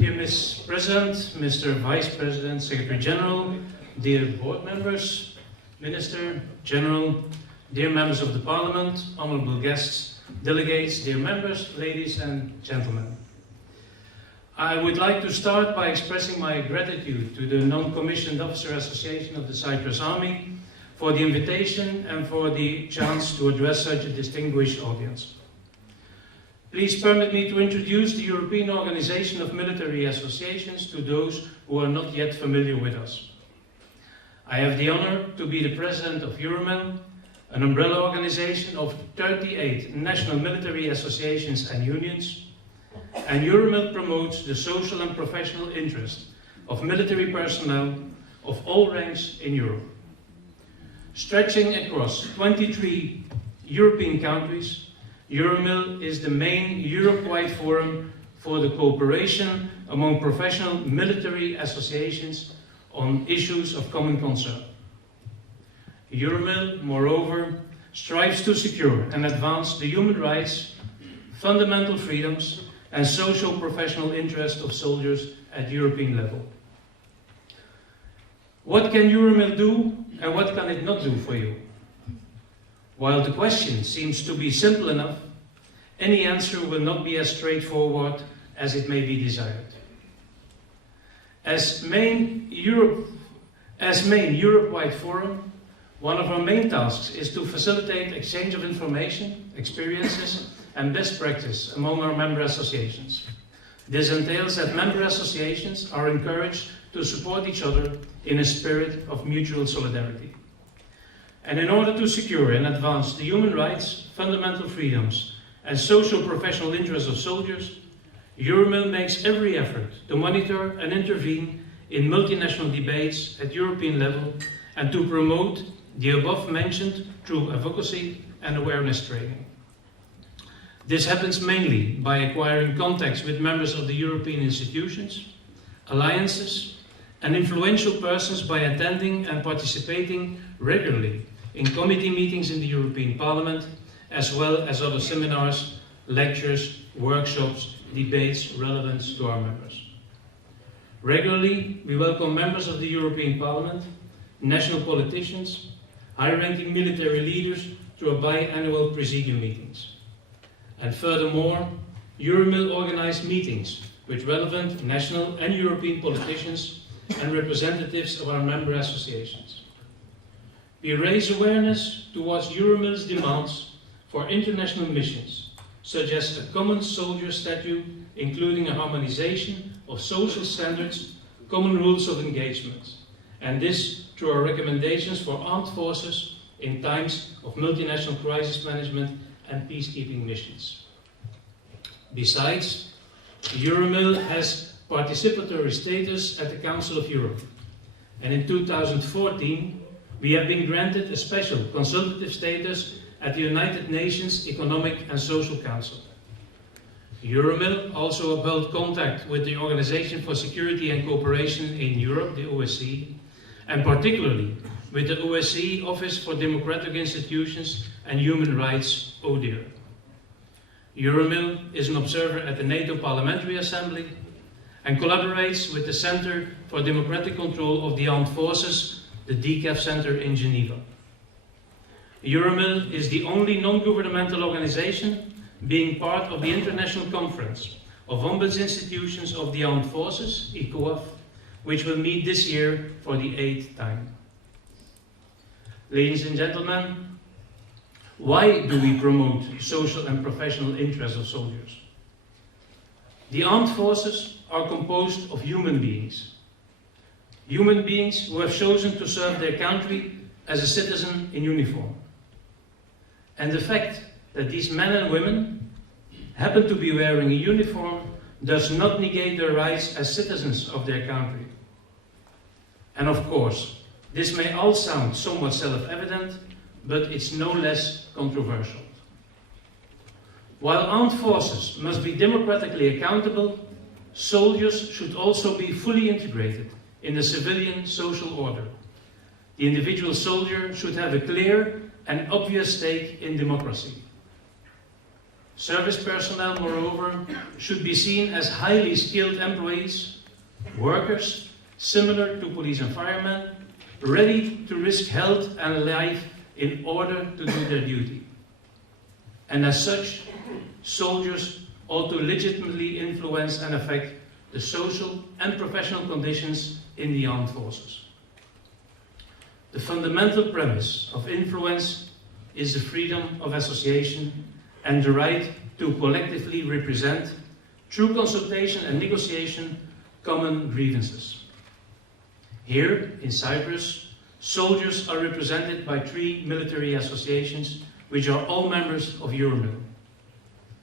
Dear Ms. President, Mr. Vice President, Secretary General, dear board members, Minister, General, dear members of the Parliament, honorable guests, delegates, dear members, ladies and gentlemen. I would like to start by expressing my gratitude to the Non-Commissioned Officer Association of the Cyprus Army for the invitation and for the chance to address such a distinguished audience. Please permit me to introduce the European Organization of Military Associations to those who are not yet familiar with us. I have the honor to be the president of EUROMIL, an umbrella organization of 38 national military associations and unions, and EUROMIL promotes the social and professional interest of military personnel of all ranks in Europe. Stretching across 23 European countries, EUROMIL is the main Europe-wide forum for the cooperation among professional military associations on issues of common concern. EUROMIL, moreover, strives to secure and advance the human rights, fundamental freedoms, and social professional interests of soldiers at European level. What can EUROMIL do and what can it not do for you? While the question seems to be simple enough, any answer will not be as straightforward as it may be desired. As main Europe-wide forum, one of our main tasks is to facilitate exchange of information, experiences, and best practice among our member associations. This entails that member associations are encouraged to support each other in a spirit of mutual solidarity. And in order to secure and advance the human rights, fundamental freedoms, and social professional interests of soldiers, EUROMIL makes every effort to monitor and intervene in multinational debates at European level and to promote the above mentioned through advocacy and awareness training. This happens mainly by acquiring contacts with members of the European institutions, alliances, and influential persons by attending and participating regularly in committee meetings in the European Parliament, as well as other seminars, lectures, workshops, debates relevant to our members. Regularly, we welcome members of the European Parliament, national politicians, high-ranking military leaders to our biannual presidium meetings. And furthermore, EUROMIL organized meetings with relevant national and European politicians and representatives of our member associations. We raise awareness towards EUROMIL's demands for international missions, such as a common soldier statute, including a harmonization of social standards, common rules of engagement, and this through our recommendations for armed forces in times of multinational crisis management and peacekeeping missions. Besides, EUROMIL has participatory status at the Council of Europe, and in 2014 we have been granted a special consultative status at the United Nations Economic and Social Council. EUROMIL also upheld contact with the Organization for Security and Cooperation in Europe, the OSCE, and particularly with the OSCE Office for Democratic Institutions and Human Rights, ODIHR. EUROMIL is an observer at the NATO Parliamentary Assembly and collaborates with the Center for Democratic Control of the Armed Forces, the DCAF Center in Geneva. EUROMIL is the only non-governmental organization being part of the International Conference of Ombuds Institutions of the Armed Forces, ECOAF, which will meet this year for the 8th time. Ladies and gentlemen, why do we promote social and professional interests of soldiers? The armed forces are composed of human beings who have chosen to serve their country as a citizen in uniform. And the fact that these men and women happen to be wearing a uniform does not negate their rights as citizens of their country. And of course, this may all sound somewhat self-evident, but it's no less controversial. While armed forces must be democratically accountable, soldiers should also be fully integrated in the civilian social order. The individual soldier should have a clear and obvious stake in democracy. Service personnel, moreover, should be seen as highly skilled employees, workers, similar to police and firemen, ready to risk health and life in order to do their duty. And as such, soldiers ought to legitimately influence and affect the social and professional conditions in the armed forces. The fundamental premise of influence is the freedom of association and the right to collectively represent, through consultation and negotiation, common grievances. Here, in Cyprus, soldiers are represented by 3 military associations, which are all members of EUROMIL.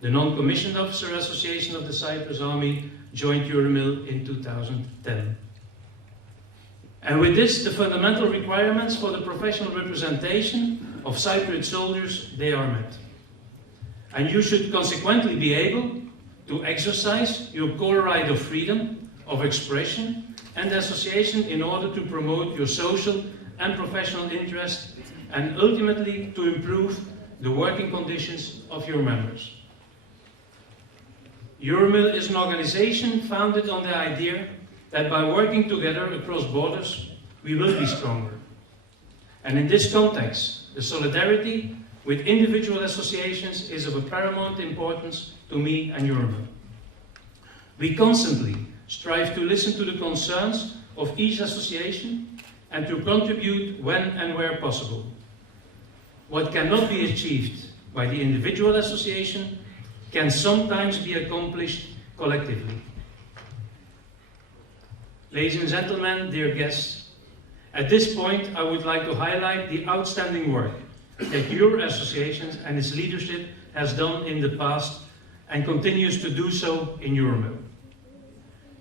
The Non-Commissioned Officer Association of the Cyprus Army joined EUROMIL in 2010. And with this, the fundamental requirements for the professional representation of Cypriot soldiers, they are met. And you should consequently be able to exercise your core right of freedom, of expression and association in order to promote your social and professional interests and ultimately to improve the working conditions of your members. EUROMIL is an organization founded on the idea that by working together across borders, we will be stronger. And in this context, the solidarity with individual associations is of a paramount importance to me and EUROMIL. We constantly strive to listen to the concerns of each association and to contribute when and where possible. What cannot be achieved by the individual association can sometimes be accomplished collectively. Ladies and gentlemen, dear guests, at this point I would like to highlight the outstanding work that your association and its leadership has done in the past and continues to do so in EUROMIL.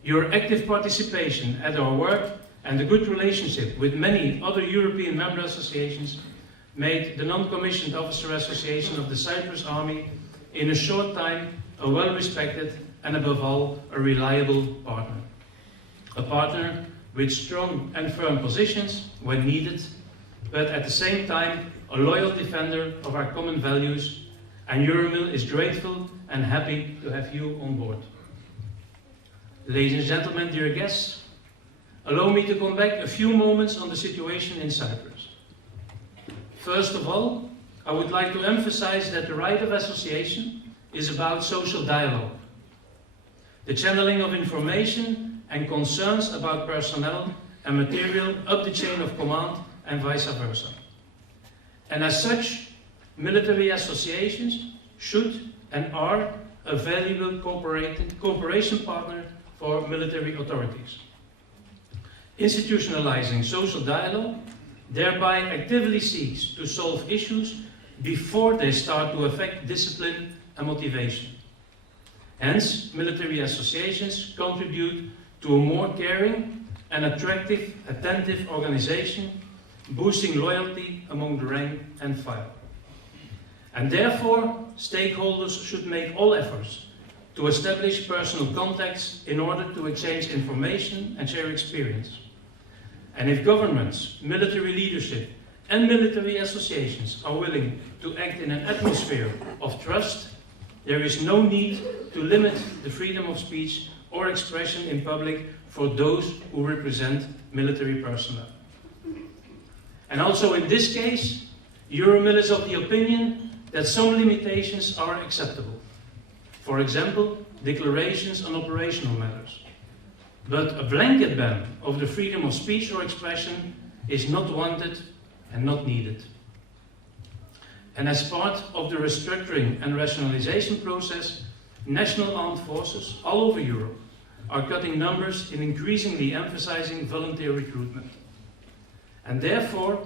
Your active participation at our work and the good relationship with many other European member associations made the Non-Commissioned Officer Association of the Cyprus Army in a short time a well-respected and above all a reliable partner. A partner with strong and firm positions when needed, but at the same time a loyal defender of our common values, and EUROMIL is grateful and happy to have you on board. Ladies and gentlemen, dear guests, allow me to come back a few moments on the situation in Cyprus. First of all, I would like to emphasize that the right of association is about social dialogue, the channeling of information and concerns about personnel and material up the chain of command and vice versa. And as such, military associations should and are a valuable cooperation partner for military authorities. Institutionalizing social dialogue thereby actively seeks to solve issues before they start to affect discipline and motivation. Hence, military associations contribute to a more caring and attractive, attentive organization, boosting loyalty among the rank and file. And therefore, stakeholders should make all efforts to establish personal contacts in order to exchange information and share experience. And if governments, military leadership, and military associations are willing to act in an atmosphere of trust, there is no need to limit the freedom of speech or expression in public for those who represent military personnel. And also in this case, EUROMIL is of the opinion that some limitations are acceptable. For example, declarations on operational matters. But a blanket ban of the freedom of speech or expression is not wanted and not needed. And as part of the restructuring and rationalization process, national armed forces all over Europe are cutting numbers in increasingly emphasizing volunteer recruitment. And therefore,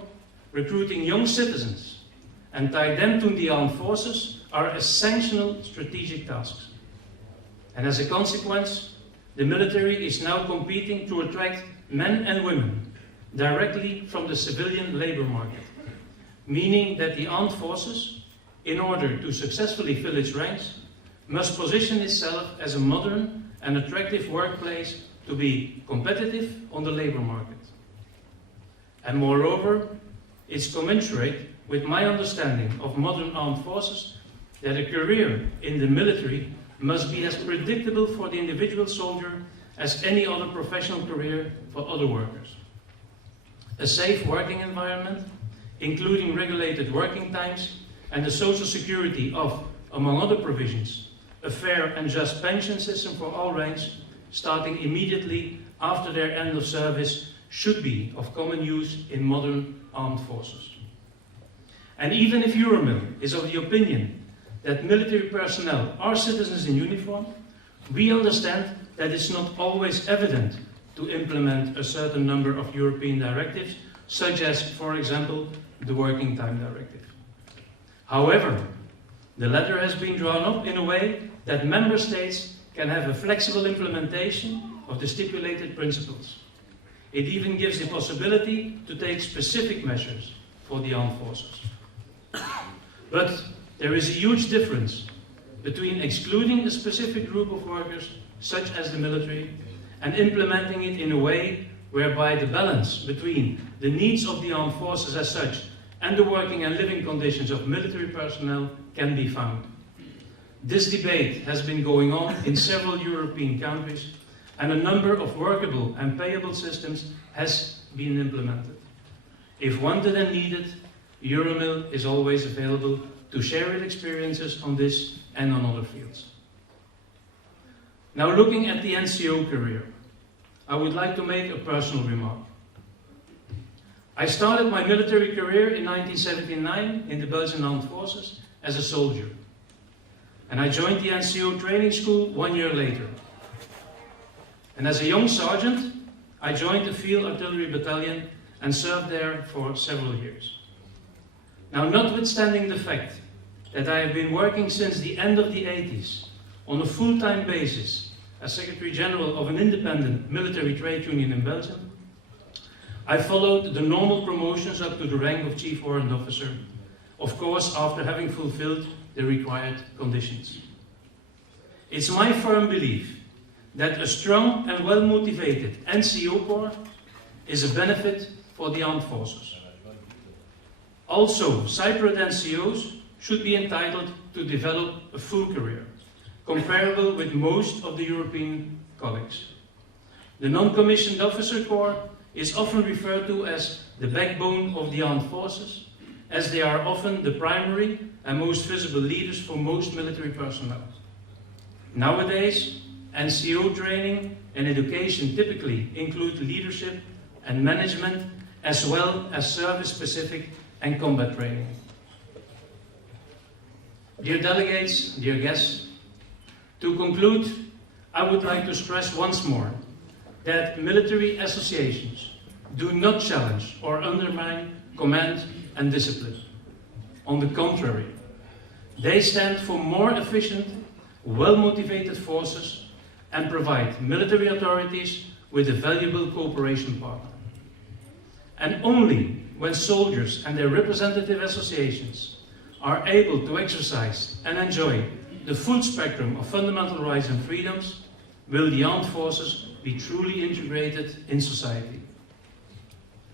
recruiting young citizens and tie them to the armed forces are essential strategic tasks. And as a consequence, the military is now competing to attract men and women directly from the civilian labor market, meaning that the armed forces, in order to successfully fill its ranks, must position itself as a modern and attractive workplace to be competitive on the labor market. And moreover, it's commensurate with my understanding of modern armed forces that a career in the military must be as predictable for the individual soldier as any other professional career for other workers. A safe working environment, including regulated working times and the social security of, among other provisions, a fair and just pension system for all ranks, starting immediately after their end of service, should be of common use in modern armed forces. And even if EUROMIL is of the opinion that military personnel are citizens in uniform, we understand that it's not always evident to implement a certain number of European directives, such as, for example, the Working Time Directive. However, the latter has been drawn up in a way that member states can have a flexible implementation of the stipulated principles. It even gives the possibility to take specific measures for the armed forces. But there is a huge difference between excluding a specific group of workers, such as the military, and implementing it in a way whereby the balance between the needs of the armed forces as such and the working and living conditions of military personnel can be found. This debate has been going on in several European countries, and a number of workable and payable systems has been implemented. If wanted and needed, EUROMIL is always available to share its experiences on this and on other fields. Now, looking at the NCO career, I would like to make a personal remark. I started my military career in 1979 in the Belgian Armed Forces as a soldier, and I joined the NCO training school 1 year later. And as a young sergeant, I joined the Field Artillery Battalion and served there for several years. Now, notwithstanding the fact that I have been working since the end of the 80s on a full-time basis as Secretary General of an independent military trade union in Belgium, I followed the normal promotions up to the rank of Chief Warrant Officer, of course after having fulfilled the required conditions. It's my firm belief that a strong and well-motivated NCO corps is a benefit for the armed forces. Also, Cypriot NCOs should be entitled to develop a full career, comparable with most of the European colleagues. The non-commissioned officer corps is often referred to as the backbone of the armed forces, as they are often the primary and most visible leaders for most military personnel. Nowadays, NCO training and education typically include leadership and management, as well as service-specific and combat training. Dear delegates, dear guests, to conclude, I would like to stress once more that military associations do not challenge or undermine command and discipline. On the contrary, they stand for more efficient, well-motivated forces and provide military authorities with a valuable cooperation partner. And only when soldiers and their representative associations are able to exercise and enjoy the full spectrum of fundamental rights and freedoms will the armed forces be truly integrated in society.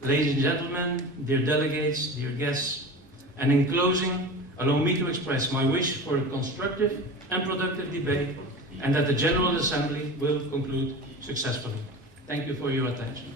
Ladies and gentlemen, dear delegates, dear guests, and in closing, allow me to express my wish for a constructive and productive debate, and that the General Assembly will conclude successfully. Thank you for your attention.